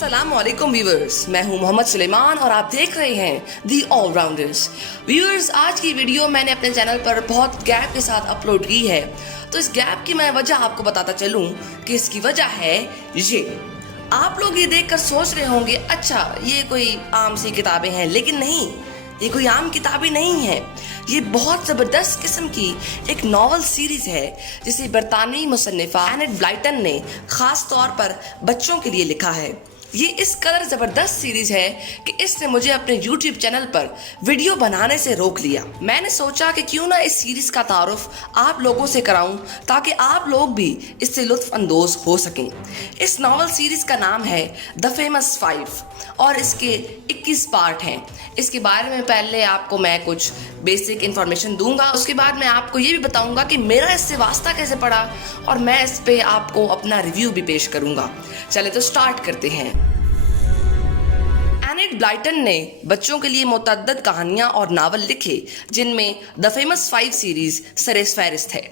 अस्सलामुअलैकुम व्यूअर्स, मैं हूं मोहम्मद सुलेमान और आप देख रहे हैं दी ऑलराउंडर्स। व्यूअर्स, आज की वीडियो मैंने अपने चैनल पर बहुत गैप के साथ अपलोड की है, तो इस गैप की मैं वजह आपको बताता चलूं कि इसकी वजह है ये। आप लोग ये देखकर सोच रहे होंगे अच्छा ये कोई आम सी किताबें हैं, लेकिन नहीं, ये कोई आम किताबें नहीं है। ये बहुत ज़बरदस्त किस्म की एक नॉवल सीरीज़ है जिसे बरतानवी मुसन्निफा एनेट ब्लाइटन ने ख़ास तौर पर बच्चों के लिए लिखा है। ये इस कदर ज़बरदस्त सीरीज़ है कि इसने मुझे अपने YouTube चैनल पर वीडियो बनाने से रोक लिया। मैंने सोचा कि क्यों ना इस सीरीज़ का तारुफ आप लोगों से कराऊं ताकि आप लोग भी इससे लुत्फ़ अंदोज़ हो सकें। इस नॉवल सीरीज़ का नाम है द फेमस 5 और इसके 21 पार्ट हैं। इसके बारे में पहले आपको मैं कुछ बेसिक इन्फॉर्मेशन दूंगा, उसके बाद मैं आपको ये भी बताऊंगा कि मेरा इससे वास्ता कैसे पड़ा और मैं इस पे आपको अपना रिव्यू भी पेश करूंगा। चले तो स्टार्ट करते हैं। एनेट ब्लाइटन ने बच्चों के लिए मुतअद्दिद कहानियां और नावल लिखे जिनमें द फेमस 5 सीरीज सरफहरिस्त है।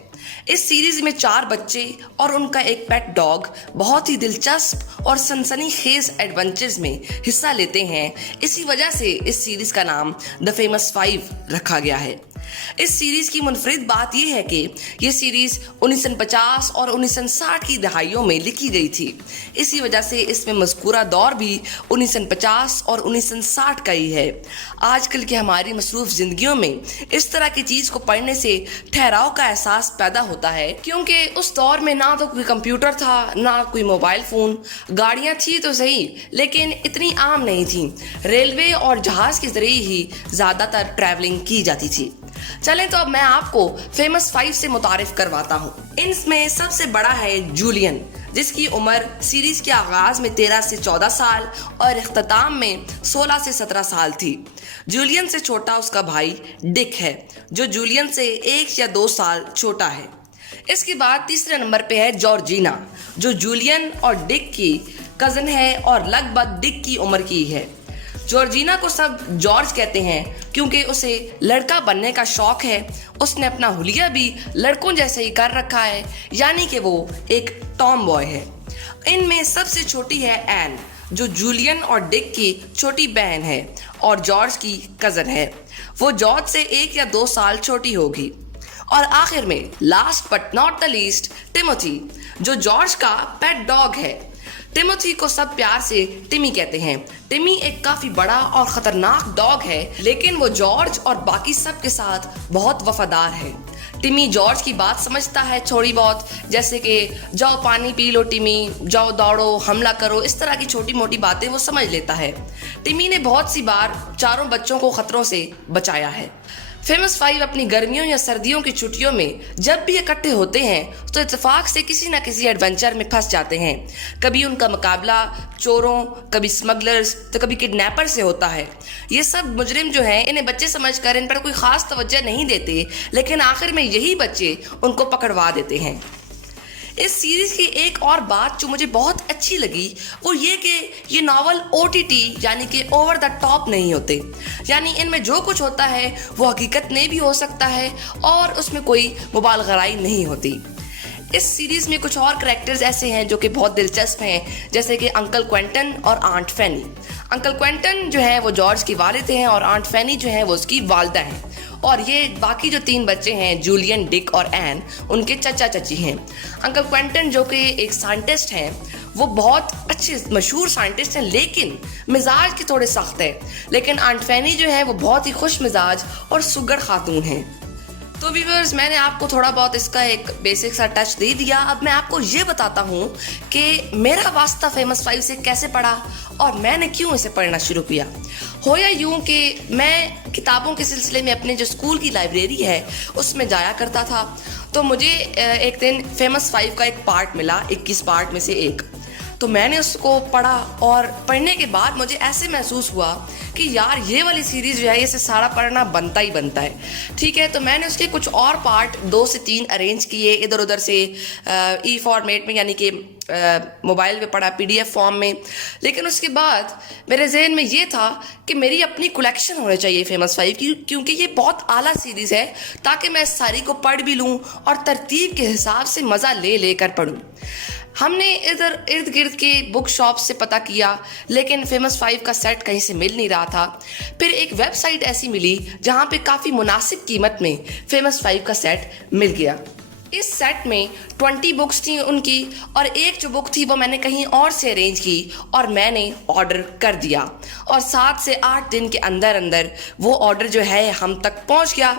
इस सीरीज में 4 बच्चे और उनका एक पेट डॉग बहुत ही दिलचस्प और सनसनीखेज एडवेंचर्स में हिस्सा लेते हैं। इसी वजह से इस सीरीज का नाम द फेमस 5 रखा गया है। इस सीरीज की मुनफरिद बात यह है कि यह सीरीज 1950 और 1960 की दहाइयों में लिखी गई थी। इसी वजह से इसमें मज़कूरा दौर भी 1950 और 1960 का ही है। आजकल की हमारी मसरूफ़ ज़िंदगियों में इस तरह की चीज़ को पढ़ने से ठहराव का एहसास पैदा होता है, क्योंकि उस दौर में ना तो कोई कंप्यूटर था, ना कोई मोबाइल फ़ोन। गाड़ियाँ थी तो सही, लेकिन इतनी आम नहीं थी। रेलवे और जहाज़ के ज़रिए ही ज़्यादातर ट्रैवलिंग की जाती थी। चलें तो अब मैं आपको फेमस 5 से मुतारिफ करवाता हूँ। इनमें सबसे बड़ा है जूलियन, जिसकी उम्र सीरीज के आगाज में 13 से 14 साल और इख्तिताम में 16 से 17 साल थी। जूलियन से छोटा उसका भाई डिक है, जो जूलियन से 1 या 2 साल छोटा है। इसके बाद तीसरे नंबर पे है जॉर्जिना, जो जूलियन और डिक की कज़न है और लगभग डिक की उम्र की है। जॉर्जिना को सब जॉर्ज कहते हैं क्योंकि उसे लड़का बनने का शौक है। उसने अपना हुलिया भी लड़कों जैसे ही कर रखा है, यानी कि वो एक टॉम बॉय है। इनमें सबसे छोटी है एन, जो जूलियन और डिक की छोटी बहन है और जॉर्ज की कज़न है। वो जॉर्ज से 1 या 2 साल छोटी होगी। और आखिर में last but not the least Timothy, जो जॉर्ज का पेट डॉग है। टिमोथी को सब प्यार से टिमी कहते हैं। टिमी एक काफी बड़ा और खतरनाक डॉग है, लेकिन वो जॉर्ज और बाकी सब के साथ बहुत वफादार है। टिमी जॉर्ज की बात समझता है थोड़ी बहुत, जैसे कि जाओ पानी पी लो टिमी, जाओ दौड़ो, हमला करो, इस तरह की छोटी मोटी बातें वो समझ लेता है। टिमी ने बहुत सी बार चारों बच्चों को खतरों से बचाया है। फेमस 5 अपनी गर्मियों या सर्दियों की छुट्टियों में जब भी इकट्ठे होते हैं तो इत्तेफाक से किसी न किसी एडवेंचर में फंस जाते हैं। कभी उनका मुकाबला चोरों, कभी स्मगलर्स, तो कभी किडनैपर से होता है। ये सब मुजरिम जो हैं, इन्हें बच्चे समझकर इन पर कोई ख़ास तवज्जो नहीं देते, लेकिन आखिर में यही बच्चे उनको पकड़वा देते हैं। इस सीरीज़ की एक और बात जो मुझे बहुत अच्छी लगी वो ये कि ये नावल OTT यानी कि ओवर द टॉप नहीं होते, यानी इनमें जो कुछ होता है वो हकीकत में भी हो सकता है और उसमें कोई मुबालगराई नहीं होती। इस सीरीज़ में कुछ और करैक्टर्स ऐसे हैं जो कि बहुत दिलचस्प हैं, जैसे कि अंकल क्विंटन और आंट फैनी। अंकल क्विंटन जो है वो जॉर्ज की वालिद हैं और आंट फैनी जो है वो उसकी वालदा हैं। और ये बाकी जो 3 बच्चे हैं जूलियन, डिक और एन, उनके चचा चची हैं। अंकल क्विंटन जो कि एक साइंटिस्ट हैं, वो बहुत अच्छे मशहूर साइंटिस्ट हैं, लेकिन मिजाज के थोड़े सख्त है। लेकिन आंट फैनी जो है वो बहुत ही खुश मिजाज और सुगर खातून हैं। तो व्यूअर्स, मैंने आपको थोड़ा बहुत इसका एक बेसिक सा टच दे दिया। अब मैं आपको ये बताता हूँ कि मेरा वास्ता फेमस 5 से कैसे पड़ा और मैंने क्यों इसे पढ़ना शुरू किया। होया यूँ कि मैं किताबों के सिलसिले में अपने जो स्कूल की लाइब्रेरी है उसमें जाया करता था, तो मुझे एक दिन फेमस 5 का एक पार्ट मिला, 21 पार्ट में से एक। तो मैंने उसको पढ़ा और पढ़ने के बाद मुझे ऐसे महसूस हुआ कि यार ये वाली सीरीज़ जो है इसे सारा पढ़ना बनता ही बनता है। ठीक है, तो मैंने उसके कुछ और पार्ट 2 से 3 अरेंज किए इधर उधर से ई फॉर्मेट में, यानी कि मोबाइल पे पढ़ा, PDF फॉर्म में। लेकिन उसके बाद मेरे जहन में ये था कि मेरी अपनी कलेक्शन होनी चाहिए फेमस 5 की, क्योंकि ये बहुत आला सीरीज़ है, ताकि मैं इस सारी को पढ़ भी लूँ और तरतीब के हिसाब से मज़ा ले लेकर पढ़ूँ। हमने इधर इर्द गिर्द के बुक शॉप से पता किया, लेकिन फेमस 5 का सेट कहीं से मिल नहीं रहा था। फिर एक वेबसाइट ऐसी मिली जहां पे काफ़ी मुनासिब कीमत में फेमस 5 का सेट मिल गया। इस सेट में 20 बुक्स थी उनकी, और एक जो बुक थी वो मैंने कहीं और से अरेंज की और मैंने ऑर्डर कर दिया, और 7 से 8 दिन के अंदर अंदर वो ऑर्डर जो है हम तक पहुंच गया।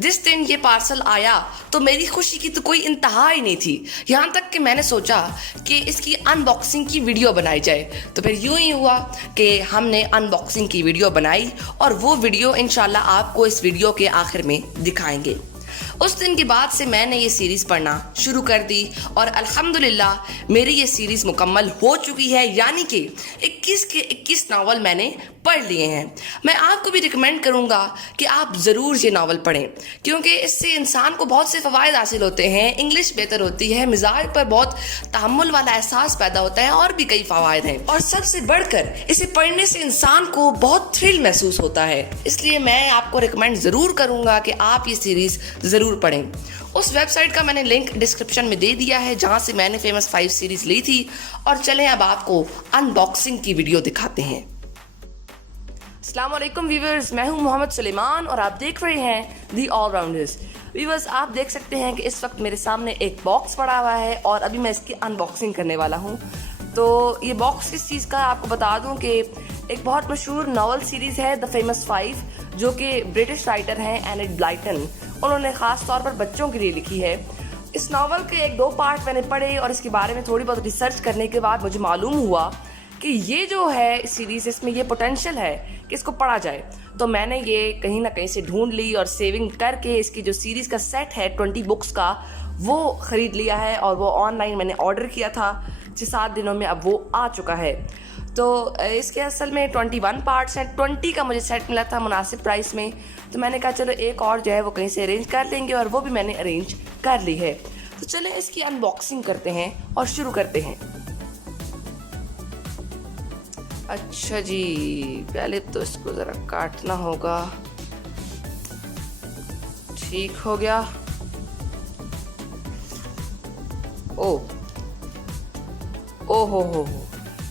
जिस दिन ये पार्सल आया तो मेरी खुशी की तो कोई इंतहा ही नहीं थी, यहाँ तक कि मैंने सोचा कि इसकी अनबॉक्सिंग की वीडियो बनाई जाए। तो फिर यूं ही हुआ कि हमने अनबॉक्सिंग की वीडियो बनाई, और वो वीडियो इंशाल्लाह आपको इस वीडियो के आखिर में दिखाएंगे। उस दिन के बाद से मैंने ये सीरीज़ पढ़ना शुरू कर दी, और अल्हम्दुलिल्लाह मेरी ये सीरीज़ मुकम्मल हो चुकी है, यानी कि 21 के 21 नावल मैंने पढ़ लिए हैं। मैं आपको भी रिकमेंड करूँगा कि आप ज़रूर ये नावल पढ़ें, क्योंकि इससे इंसान को बहुत से फ़वायद हासिल होते हैं। इंग्लिश बेहतर होती है, मिजाज पर बहुत तहम्मुल वाला एहसास पैदा होता है, और भी कई फ़वायद हैं। और सबसे बढ़कर इसे पढ़ने से इंसान को बहुत थ्रिल महसूस होता है। इसलिए मैं आपको रिकमेंड ज़रूर करूँगा कि आप ये सीरीज़ ज़रूर पढ़ें। उस वेबसाइट का मैंने लिंक डिस्क्रिप्शन में दे दिया है जहाँ से मैंने फेमस 5 सीरीज़ ली थी। और चलें अब आपको अनबॉक्सिंग की वीडियो दिखाते हैं। अस्सलाम वालेकुम व्यूअर्स, मैं हूं मोहम्मद सुलेमान और आप देख रहे हैं दी ऑलराउंडर्स। व्यूअर्स, आप देख सकते हैं कि इस वक्त मेरे सामने एक बॉक्स पड़ा हुआ है और अभी मैं इसकी अनबॉक्सिंग करने वाला हूं। तो ये बॉक्स किस चीज़ का आपको बता दूं कि एक बहुत मशहूर नावल सीरीज़ है द फेमस 5, जो कि ब्रिटिश राइटर हैं एनिड ब्लाइटन, उन्होंने ख़ास तौर पर बच्चों के लिए लिखी है। इस नावल के 1-2 पार्ट मैंने पढ़े और इसके बारे में थोड़ी बहुत रिसर्च करने के बाद मुझे मालूम हुआ कि ये जो है सीरीज़, इसमें ये पोटेंशियल है कि इसको पढ़ा जाए। तो मैंने ये कहीं ना कहीं से ढूंढ ली और सेविंग करके इसकी जो सीरीज़ का सेट है 20 बुक्स का, वो ख़रीद लिया है, और वो ऑनलाइन मैंने ऑर्डर किया था 6-7 दिनों में, अब वो आ चुका है। तो इसके असल में 21 पार्ट्स हैं। 20 का मुझे सेट मिला था मुनासिब प्राइस में, तो मैंने कहा चलो एक और जो है वो कहीं से अरेंज कर लेंगे, और वो भी मैंने अरेंज कर ली है। तो चलें इसकी अनबॉक्सिंग करते हैं और शुरू करते हैं। अच्छा जी, पहले तो इसको ज़रा काटना होगा। ठीक हो गया। ओ हो,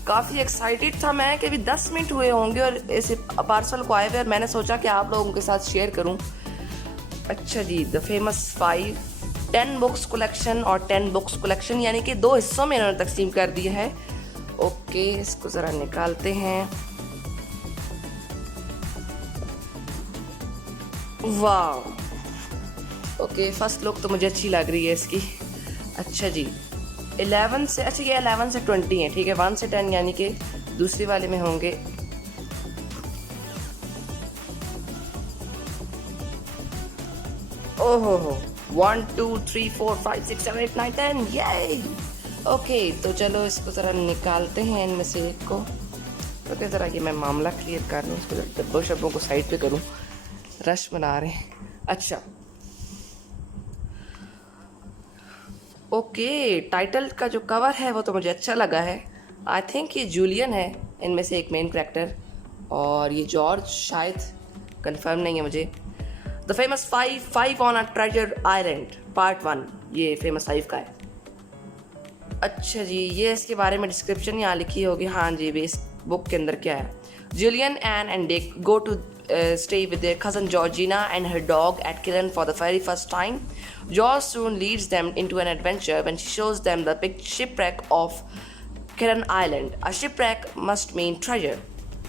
काफ़ी एक्साइटेड था मैं कि अभी 10 मिनट हुए होंगे और इसे पार्सल को आए हुए, और मैंने सोचा कि आप लोगों के साथ शेयर करूं। अच्छा जी, द फेमस 5 10 बुक्स कलेक्शन और 10 बुक्स कलेक्शन, यानी कि 2 हिस्सों में इन्होंने तकसीम कर दिया है। ओके, इसको ज़रा निकालते हैं। वाह, ओके, फर्स्ट लुक तो मुझे अच्छी लग रही है इसकी। अच्छा जी, 11 से, अच्छा ये 11 से 20 है, ठीक है। 1 से 10 यानी कि दूसरी वाले में होंगे। ओहो हो, 1 2 3 4 5 6 7 8 9 10, ये ओके। तो चलो इसको ज़रा निकालते हैं इनमें से एक को। ओके, ज़रा ये मैं मामला क्लियर कर लूँ, इसको डब्बों शब्बों को साइड पे करूँ, रश बना रहे हैं। अच्छा, ओके, टाइटल का जो कवर है वो तो मुझे अच्छा लगा है। आई थिंक ये जूलियन है इनमें से एक मेन कैरेक्टर, और ये जॉर्ज शायद, कंफर्म नहीं है मुझे। The famous 5 on a treasure island part 1, ये फेमस 5 का है। अच्छा जी, ये इसके बारे में डिस्क्रिप्शन यहाँ लिखी होगी। हाँ जी, भी इस बुक के अंदर क्या है। Julian, Anne and Dick go to stay with their cousin Georgina and her dog at Kiran for the very first time. George soon leads them into an adventure when she shows them the big shipwreck of Kiran Island. A shipwreck must mean treasure.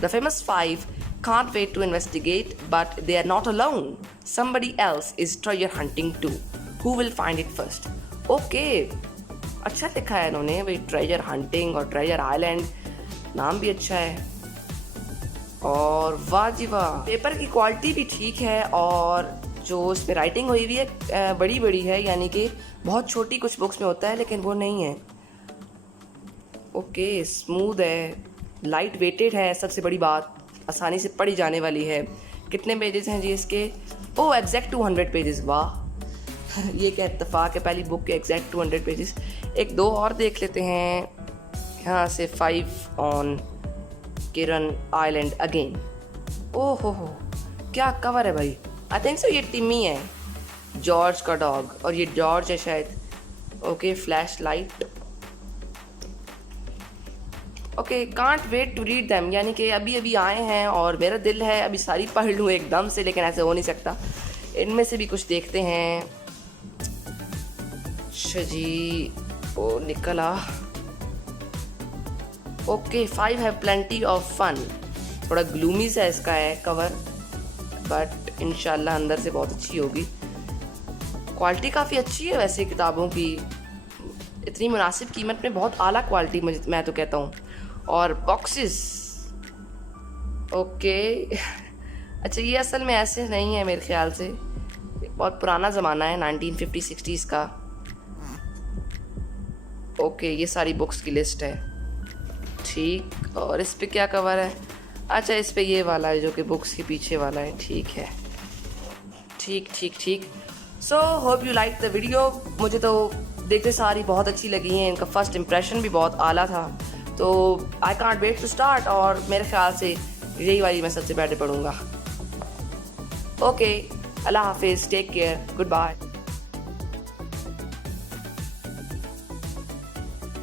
The famous 5 can't wait to investigate, but they are not alone. Somebody else is treasure hunting too. Who will find it first? Okay. अच्छा लिखा है इन्होंने भाई, treasure hunting और treasure island, नाम भी अच्छा है। और वाह जी वाह, पेपर की क्वालिटी भी ठीक है, और जो उसमें राइटिंग हुई हुई है बड़ी बड़ी है, यानी कि बहुत छोटी कुछ बुक्स में होता है लेकिन वो नहीं है। ओके, स्मूथ है, लाइट वेटेड है, सबसे बड़ी बात, आसानी से पढ़ी जाने वाली है। कितने पेजेस हैं जी इसके? ओह, एग्जैक्ट 200 पेजेस। वाह, ये क्या इत्तेफाक है, पहली बुक के एग्जैक्ट 200 पेजेस। एक दो और देख लेते हैं यहाँ से। 5 ऑन किरन आइलैंड अगेन। ओह हो, क्या कवर है भाई। आई थिंक सो ये टिमी है, जॉर्ज का डॉग, और ये जॉर्ज है शायद। Okay, flash light, okay, can't wait to read them, यानी कि अभी अभी आए हैं और मेरा दिल है अभी सारी पढ़ लूँ एकदम से, लेकिन ऐसे हो नहीं सकता। इनमें से भी कुछ देखते हैं। जी, ओ निकला। Okay, 5 have plenty of fun. थोड़ा ग्लूमी सा इसका है कवर, बट इंशाल्लाह अंदर से बहुत अच्छी होगी। क्वालिटी काफ़ी अच्छी है वैसे किताबों की, इतनी मुनासिब कीमत में बहुत आला क्वालिटी मैं तो कहता हूँ। और बॉक्सेस, ओके अच्छा ये असल में ऐसे नहीं है मेरे ख्याल से, बहुत पुराना ज़माना है 1950-60s का। ओके, ये सारी बुक्स की लिस्ट है, ठीक। और इस पे क्या कवर है? अच्छा, इस पे ये वाला है जो कि बुक्स के पीछे वाला है, ठीक है, ठीक ठीक ठीक। So hope you like the video. मुझे तो देखते सारी बहुत अच्छी लगी हैं, इनका फर्स्ट इम्प्रेशन भी बहुत आला था, तो I can't wait to start. और मेरे ख्याल से यही वाली मैं सबसे पहले पढ़ूँगा। ओके, अल्लाह हाफिज़, टेक केयर, गुड बाय।